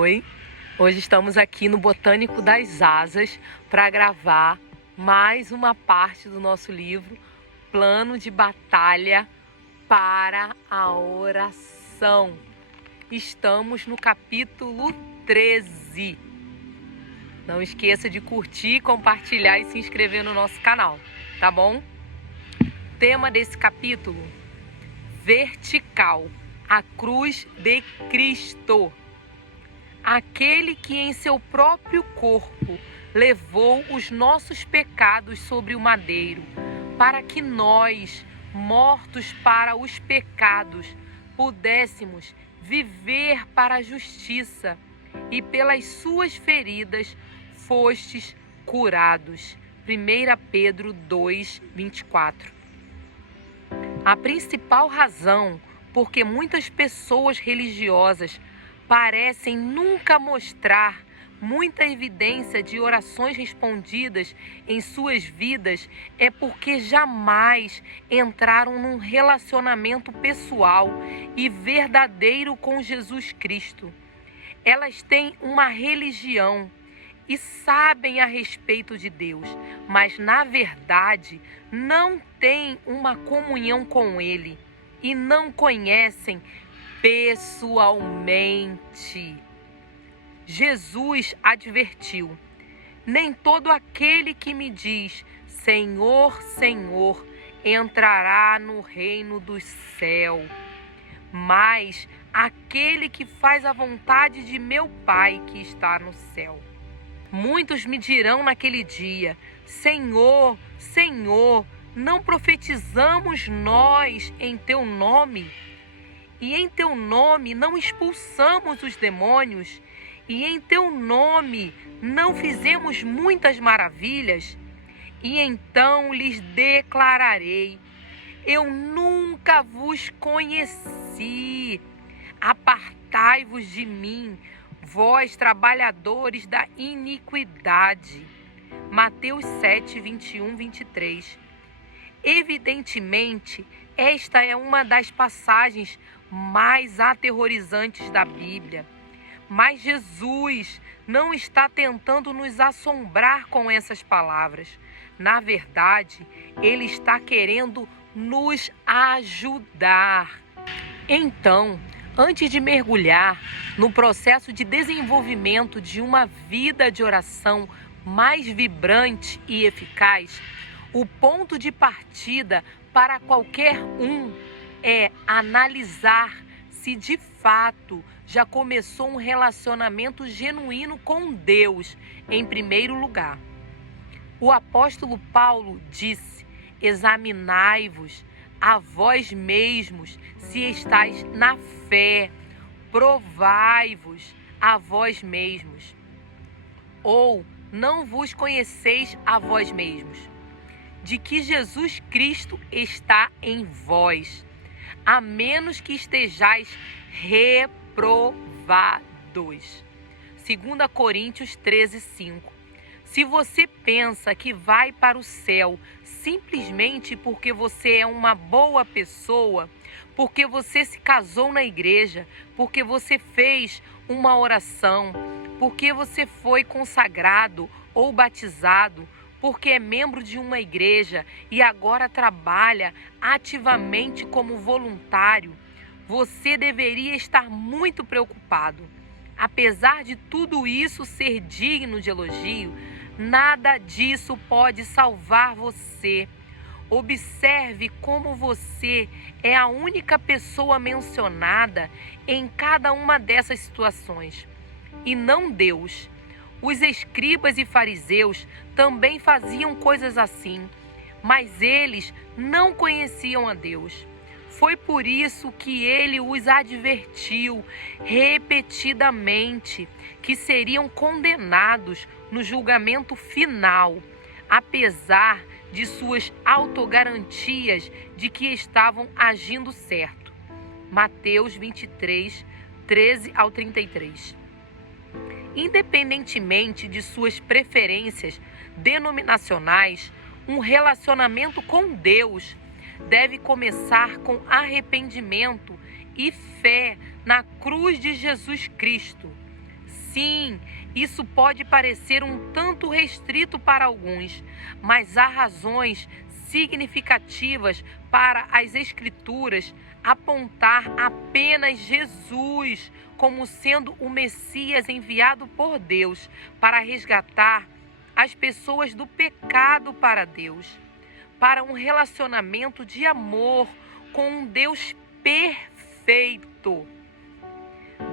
Oi. Hoje estamos aqui no Botânico das Asas para gravar mais uma parte do nosso livro Plano de Batalha para a Oração. Estamos no capítulo 13. Não esqueça de curtir, compartilhar e se inscrever no nosso canal, tá bom? Tema desse capítulo: vertical, a cruz de Cristo. Aquele que em seu próprio corpo levou os nossos pecados sobre o madeiro, para que nós, mortos para os pecados, pudéssemos viver para a justiça, e pelas suas feridas fostes curados. 1 Pedro 2:24. A principal razão por que muitas pessoas religiosas parecem nunca mostrar muita evidência de orações respondidas em suas vidas é porque jamais entraram num relacionamento pessoal e verdadeiro com Jesus Cristo. Elas têm uma religião e sabem a respeito de Deus, mas na verdade não têm uma comunhão com Ele e não conhecem pessoalmente. Jesus advertiu: nem todo aquele que me diz Senhor, Senhor, entrará no reino do céu, mas aquele que faz a vontade de meu Pai que está no céu. Muitos me dirão naquele dia: Senhor, Senhor, não profetizamos nós em teu nome? E em teu nome não expulsamos os demônios? E em teu nome não fizemos muitas maravilhas? E então lhes declararei: eu nunca vos conheci. Apartai-vos de mim, vós trabalhadores da iniquidade. Mateus 7, 21, 23. Evidentemente, esta é uma das passagens mais aterrorizantes da Bíblia. Mas Jesus não está tentando nos assombrar com essas palavras. Na verdade, Ele está querendo nos ajudar. Então, antes de mergulhar no processo de desenvolvimento de uma vida de oração mais vibrante e eficaz, o ponto de partida para qualquer um é analisar se de fato já começou um relacionamento genuíno com Deus em primeiro lugar. O apóstolo Paulo disse: examinai-vos a vós mesmos se estáis na fé, provai-vos a vós mesmos. Ou não vos conheceis a vós mesmos, de que Jesus Cristo está em vós, a menos que estejais reprovados. 2 Coríntios 13:5. Se você pensa que vai para o céu simplesmente porque você é uma boa pessoa, porque você se casou na igreja, porque você fez uma oração, porque você foi consagrado ou batizado, porque é membro de uma igreja e agora trabalha ativamente como voluntário, você deveria estar muito preocupado. Apesar de tudo isso ser digno de elogio, nada disso pode salvar você. Observe como você é a única pessoa mencionada em cada uma dessas situações, e não Deus. Os escribas e fariseus também faziam coisas assim, mas eles não conheciam a Deus. Foi por isso que ele os advertiu repetidamente que seriam condenados no julgamento final, apesar de suas autogarantias de que estavam agindo certo. Mateus 23, 13-33. Independentemente de suas preferências denominacionais, um relacionamento com Deus deve começar com arrependimento e fé na cruz de Jesus Cristo. Sim, isso pode parecer um tanto restrito para alguns, mas há razões significativas para as Escrituras apontar apenas Jesus como sendo o Messias enviado por Deus para resgatar as pessoas do pecado para Deus, para um relacionamento de amor com um Deus perfeito.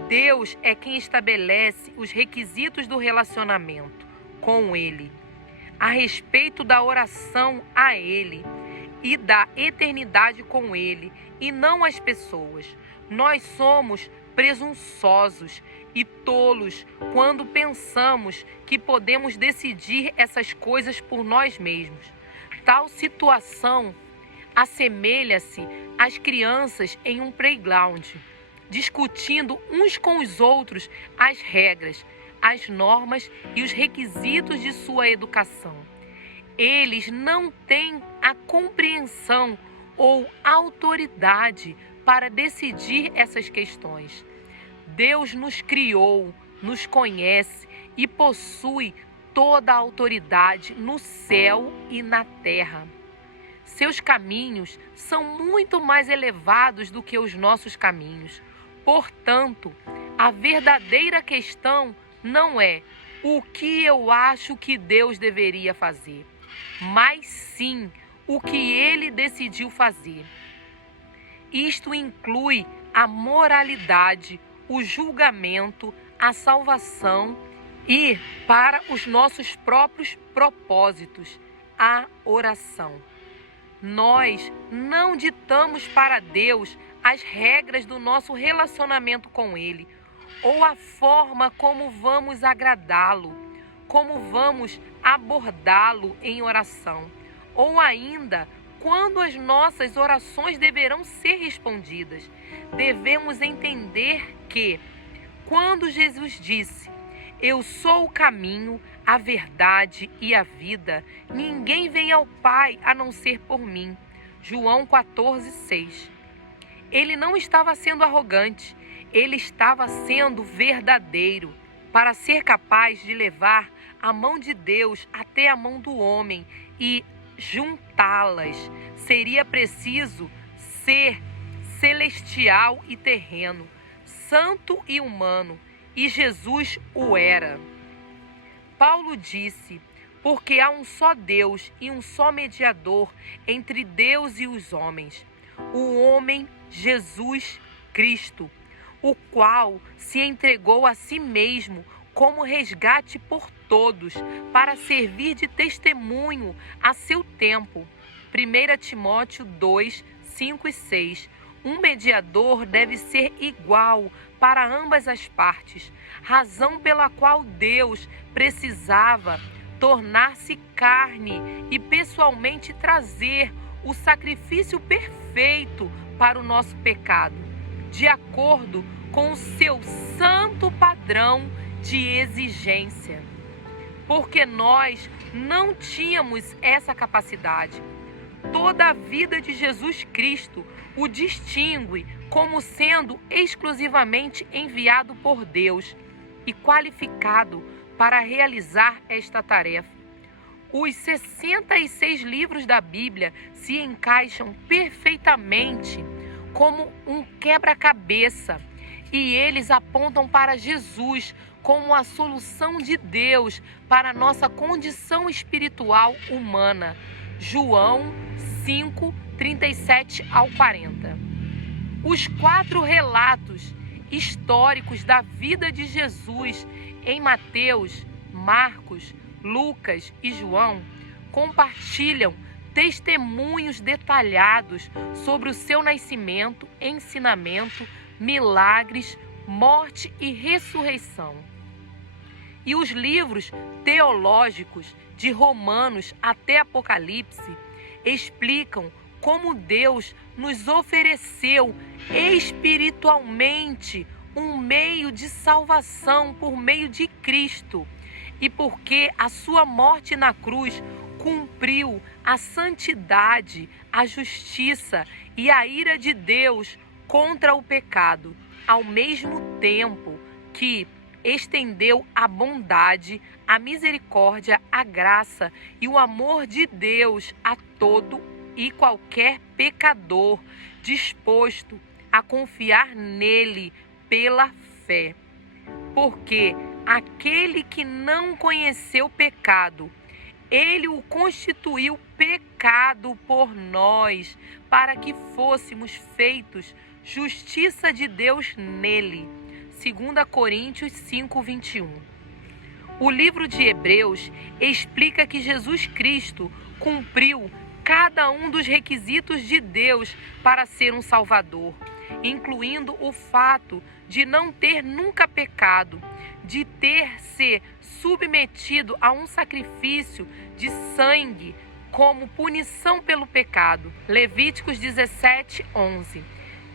Deus é quem estabelece os requisitos do relacionamento com Ele, a respeito da oração a Ele e da eternidade com Ele, e não as pessoas. Nós somos presunçosos e tolos quando pensamos que podemos decidir essas coisas por nós mesmos. Tal situação assemelha-se às crianças em um playground, discutindo uns com os outros as regras, as normas e os requisitos de sua educação. Eles não têm a compreensão ou autoridade para decidir essas questões. Deus nos criou, nos conhece e possui toda a autoridade no céu e na terra. Seus caminhos são muito mais elevados do que os nossos caminhos. Portanto, a verdadeira questão não é o que eu acho que Deus deveria fazer, mas sim o que Ele decidiu fazer. Isto inclui a moralidade, o julgamento, a salvação e, para os nossos próprios propósitos, a oração. Nós não ditamos para Deus as regras do nosso relacionamento com Ele, ou a forma como vamos agradá-lo, como vamos abordá-lo em oração, ou ainda quando as nossas orações deverão ser respondidas. Devemos entender que, quando Jesus disse: "Eu sou o caminho, a verdade e a vida, ninguém vem ao Pai a não ser por mim." João 14:6. Ele não estava sendo arrogante, ele estava sendo verdadeiro. Para ser capaz de levar a mão de Deus até a mão do homem e juntá-las, seria preciso ser celestial e terreno, santo e humano, e Jesus o era. Paulo disse: "Porque há um só Deus e um só mediador entre Deus e os homens, o homem Jesus Cristo, o qual se entregou a si mesmo como resgate por todos, para servir de testemunho a seu tempo." 1 Timóteo 2, 5 e 6. Um mediador deve ser igual para ambas as partes, razão pela qual Deus precisava tornar-se carne e pessoalmente trazer o sacrifício perfeito para o nosso pecado, de acordo com o seu santo padrão de exigência. Porque nós não tínhamos essa capacidade. Toda a vida de Jesus Cristo o distingue como sendo exclusivamente enviado por Deus e qualificado para realizar esta tarefa. Os 66 livros da Bíblia se encaixam perfeitamente como um quebra-cabeça, e eles apontam para Jesus como a solução de Deus para a nossa condição espiritual humana. João 5, 37 ao 40. Os 4 relatos históricos da vida de Jesus em Mateus, Marcos, Lucas e João compartilham testemunhos detalhados sobre o seu nascimento, ensinamento, milagres, morte e ressurreição. E os livros teológicos de Romanos até Apocalipse explicam como Deus nos ofereceu espiritualmente um meio de salvação por meio de Cristo, e porque a sua morte na cruz cumpriu a santidade, a justiça e a ira de Deus contra o pecado, ao mesmo tempo que estendeu a bondade, a misericórdia, a graça e o amor de Deus a todo e qualquer pecador disposto a confiar nele pela fé. Porque aquele que não conheceu pecado, ele o constituiu pecado por nós, para que fôssemos feitos justiça de Deus nele. 2 Coríntios 5:21. O livro de Hebreus explica que Jesus Cristo cumpriu cada um dos requisitos de Deus para ser um Salvador, incluindo o fato de não ter nunca pecado, de ter se submetido a um sacrifício de sangue como punição pelo pecado. Levíticos 17:11.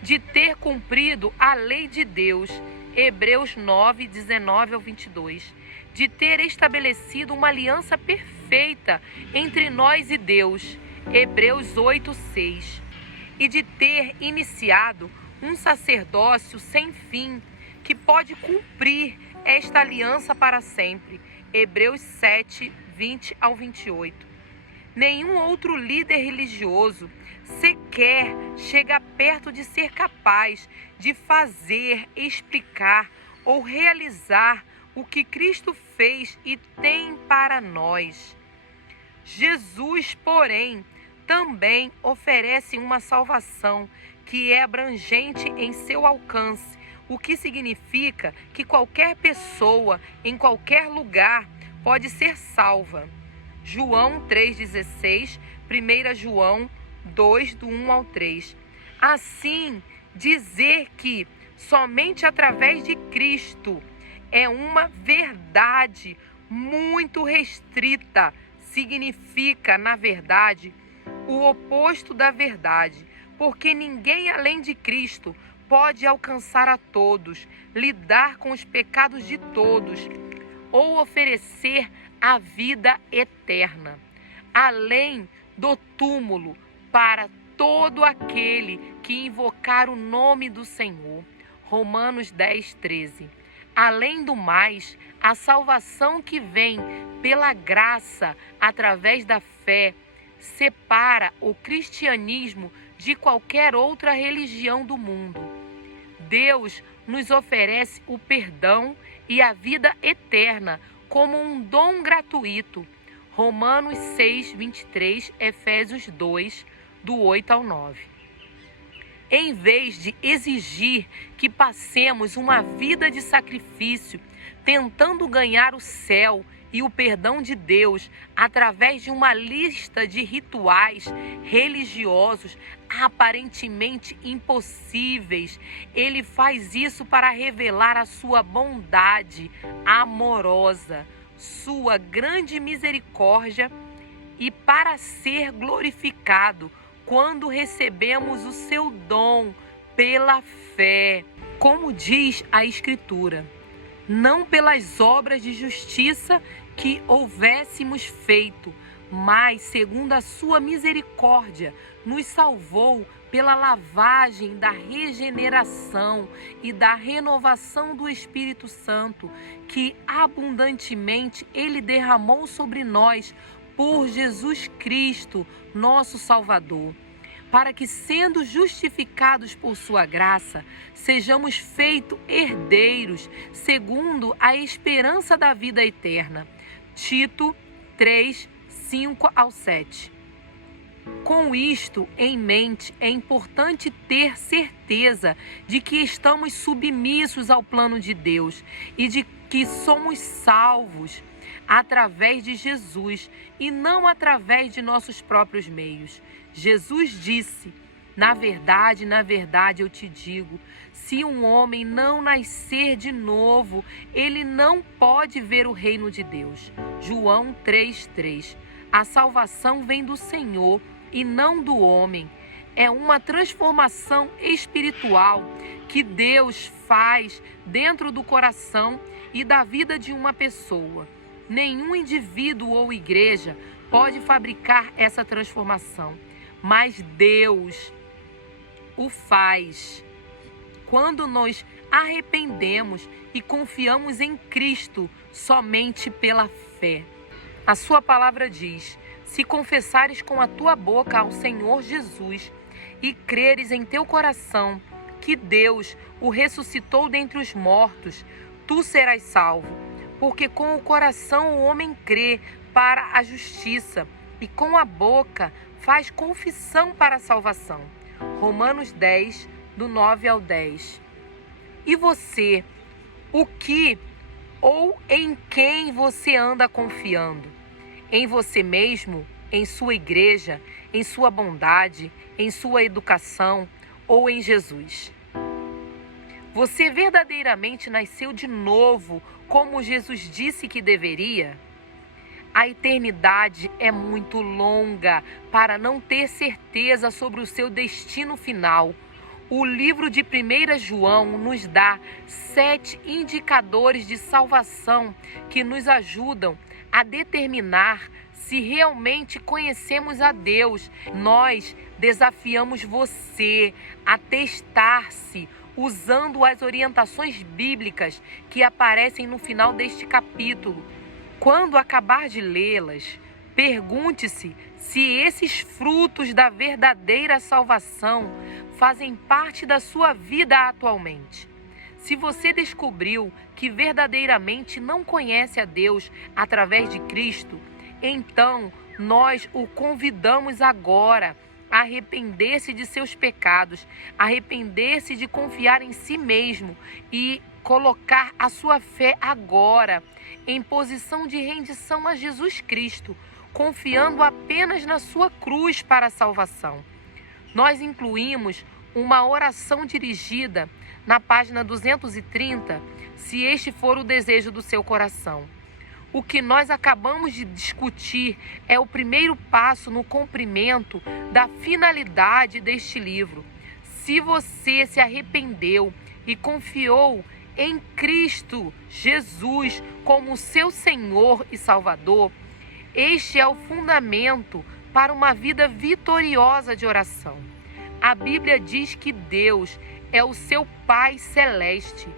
De ter cumprido a lei de Deus. Hebreus 9:19-22. De ter estabelecido uma aliança perfeita entre nós e Deus. Hebreus 8:6. E de ter iniciado um sacerdócio sem fim, que pode cumprir esta aliança para sempre. Hebreus 7:20-28. Nenhum outro líder religioso sequer chega perto de ser capaz de fazer, explicar ou realizar o que Cristo fez e tem para nós. Jesus, porém, também oferece uma salvação que é abrangente em seu alcance, o que significa que qualquer pessoa, em qualquer lugar, pode ser salva. João 3,16, 1 João 2, do 1 ao 3. Assim, dizer que somente através de Cristo é uma verdade muito restrita, significa, na verdade, o oposto da verdade, porque ninguém além de Cristo pode alcançar a todos, lidar com os pecados de todos ou oferecer a vida eterna, além do túmulo para todo aquele que invocar o nome do Senhor. Romanos 10:13. Além do mais, a salvação que vem pela graça através da fé separa o cristianismo de qualquer outra religião do mundo. Deus nos oferece o perdão e a vida eterna como um dom gratuito. Romanos 6:23, Efésios 2, do 8 ao 9. Em vez de exigir que passemos uma vida de sacrifício, tentando ganhar o céu e o perdão de Deus através de uma lista de rituais religiosos aparentemente impossíveis, Ele faz isso para revelar a sua bondade amorosa, sua grande misericórdia e para ser glorificado quando recebemos o seu dom pela fé. Como diz a Escritura, não pelas obras de justiça que houvéssemos feito, mas segundo a sua misericórdia, nos salvou pela lavagem da regeneração e da renovação do Espírito Santo, que abundantemente Ele derramou sobre nós por Jesus Cristo, nosso Salvador, para que, sendo justificados por sua graça, sejamos feitos herdeiros, segundo a esperança da vida eterna. Tito 3, 5 ao 7. Com isto em mente, é importante ter certeza de que estamos submissos ao plano de Deus e de que somos salvos através de Jesus e não através de nossos próprios meios. Jesus disse: na verdade, eu te digo, se um homem não nascer de novo, ele não pode ver o reino de Deus. João 3:3. A salvação vem do Senhor e não do homem. É uma transformação espiritual que Deus faz dentro do coração e da vida de uma pessoa. Nenhum indivíduo ou igreja pode fabricar essa transformação, mas Deus o faz quando nos arrependemos e confiamos em Cristo somente pela fé. A sua palavra diz: se confessares com a tua boca ao Senhor Jesus e creres em teu coração que Deus o ressuscitou dentre os mortos, tu serás salvo. Porque com o coração o homem crê para a justiça e com a boca faz confissão para a salvação. Romanos 10, do 9 ao 10. E você, o que ou em quem você anda confiando? Em você mesmo, em sua igreja, em sua bondade, em sua educação ou em Jesus? Você verdadeiramente nasceu de novo, como Jesus disse que deveria? A eternidade é muito longa para não ter certeza sobre o seu destino final. O livro de 1 João nos dá 7 indicadores de salvação que nos ajudam a determinar se realmente conhecemos a Deus. Nós desafiamos você a testar-se usando as orientações bíblicas que aparecem no final deste capítulo. Quando acabar de lê-las, pergunte-se se esses frutos da verdadeira salvação fazem parte da sua vida atualmente. Se você descobriu que verdadeiramente não conhece a Deus através de Cristo, então nós o convidamos agora a arrepender-se de seus pecados, arrepender-se de confiar em si mesmo e colocar a sua fé agora em posição de rendição a Jesus Cristo, confiando apenas na sua cruz para a salvação. Nós incluímos uma oração dirigida na página 230, se este for o desejo do seu coração. O que nós acabamos de discutir é o primeiro passo no cumprimento da finalidade deste livro. Se você se arrependeu e confiou em Cristo Jesus como seu Senhor e Salvador, este é o fundamento para uma vida vitoriosa de oração. A Bíblia diz que Deus é o seu Pai Celeste.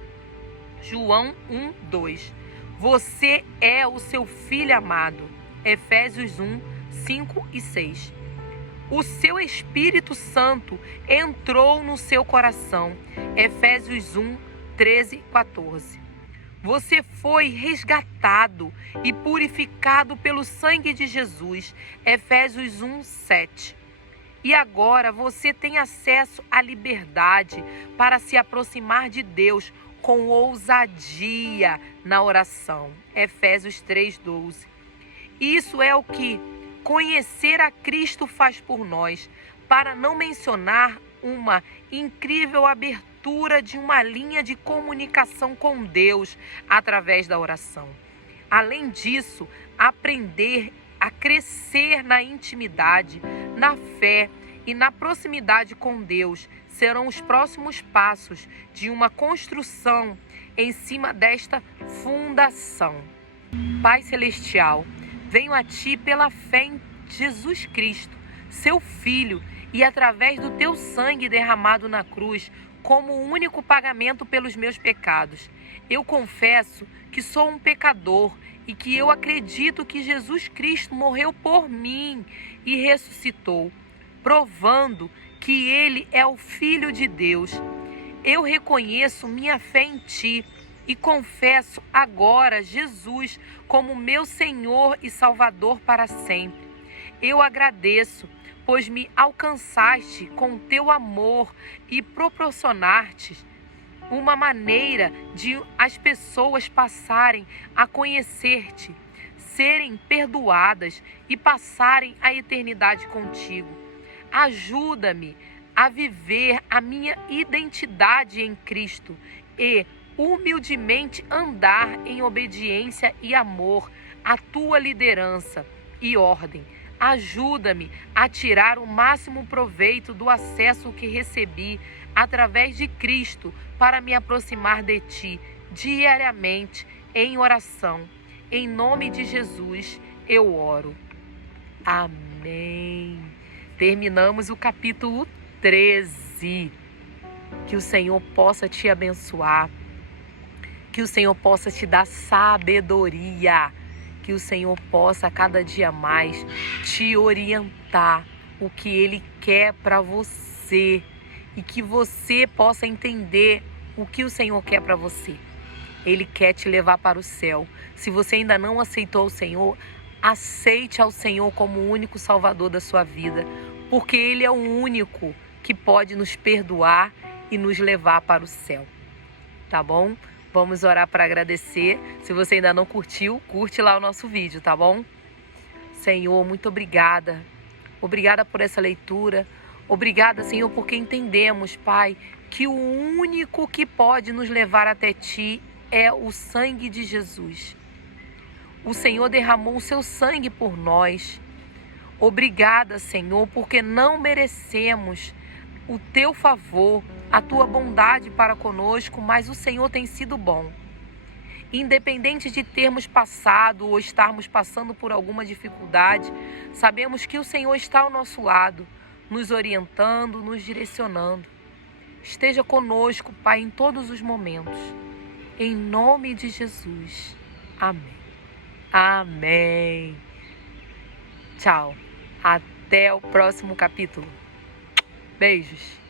João 1, 2. Você é o seu Filho amado. Efésios 1, 5 e 6. O seu Espírito Santo entrou no seu coração. Efésios 1, 13 e 14. Você foi resgatado e purificado pelo sangue de Jesus. Efésios 1, 7. E agora você tem acesso à liberdade para se aproximar de Deus com ousadia na oração. Efésios 3:12. Isso é o que conhecer a Cristo faz por nós, para não mencionar uma incrível abertura de uma linha de comunicação com Deus através da oração. Além disso, aprender a crescer na intimidade, na fé e na proximidade com Deus serão os próximos passos de uma construção em cima desta fundação. Pai Celestial, venho a Ti pela fé em Jesus Cristo, Seu Filho, e através do Teu sangue derramado na cruz como o único pagamento pelos meus pecados. Eu confesso que sou um pecador e que eu acredito que Jesus Cristo morreu por mim e ressuscitou, provando que Ele é o Filho de Deus. Eu reconheço minha fé em Ti e confesso agora Jesus como meu Senhor e Salvador para sempre. Eu agradeço, pois me alcançaste com Teu amor e proporcionaste uma maneira de as pessoas passarem a conhecer-te, serem perdoadas e passarem a eternidade contigo. Ajuda-me a viver a minha identidade em Cristo e humildemente andar em obediência e amor à Tua liderança e ordem. Ajuda-me a tirar o máximo proveito do acesso que recebi através de Cristo para me aproximar de Ti diariamente em oração. Em nome de Jesus eu oro. Amém. Terminamos o capítulo 13. Que o Senhor possa te abençoar. Que o Senhor possa te dar sabedoria. Que o Senhor possa a cada dia mais te orientar o que Ele quer para você. E que você possa entender o que o Senhor quer para você. Ele quer te levar para o céu. Se você ainda não aceitou o Senhor, aceite ao Senhor como o único Salvador da sua vida. Porque Ele é o único que pode nos perdoar e nos levar para o céu. Tá bom? Vamos orar para agradecer. Se você ainda não curtiu, curte lá o nosso vídeo, tá bom? Senhor, muito obrigada. Obrigada por essa leitura. Obrigada, Senhor, porque entendemos, Pai, que o único que pode nos levar até Ti é o sangue de Jesus. O Senhor derramou o seu sangue por nós. Obrigada, Senhor, porque não merecemos o Teu favor, a Tua bondade para conosco, mas o Senhor tem sido bom. Independente de termos passado ou estarmos passando por alguma dificuldade, sabemos que o Senhor está ao nosso lado, nos orientando, nos direcionando. Esteja conosco, Pai, em todos os momentos. Em nome de Jesus. Amém. Amém. Tchau. Até o próximo capítulo. Beijos.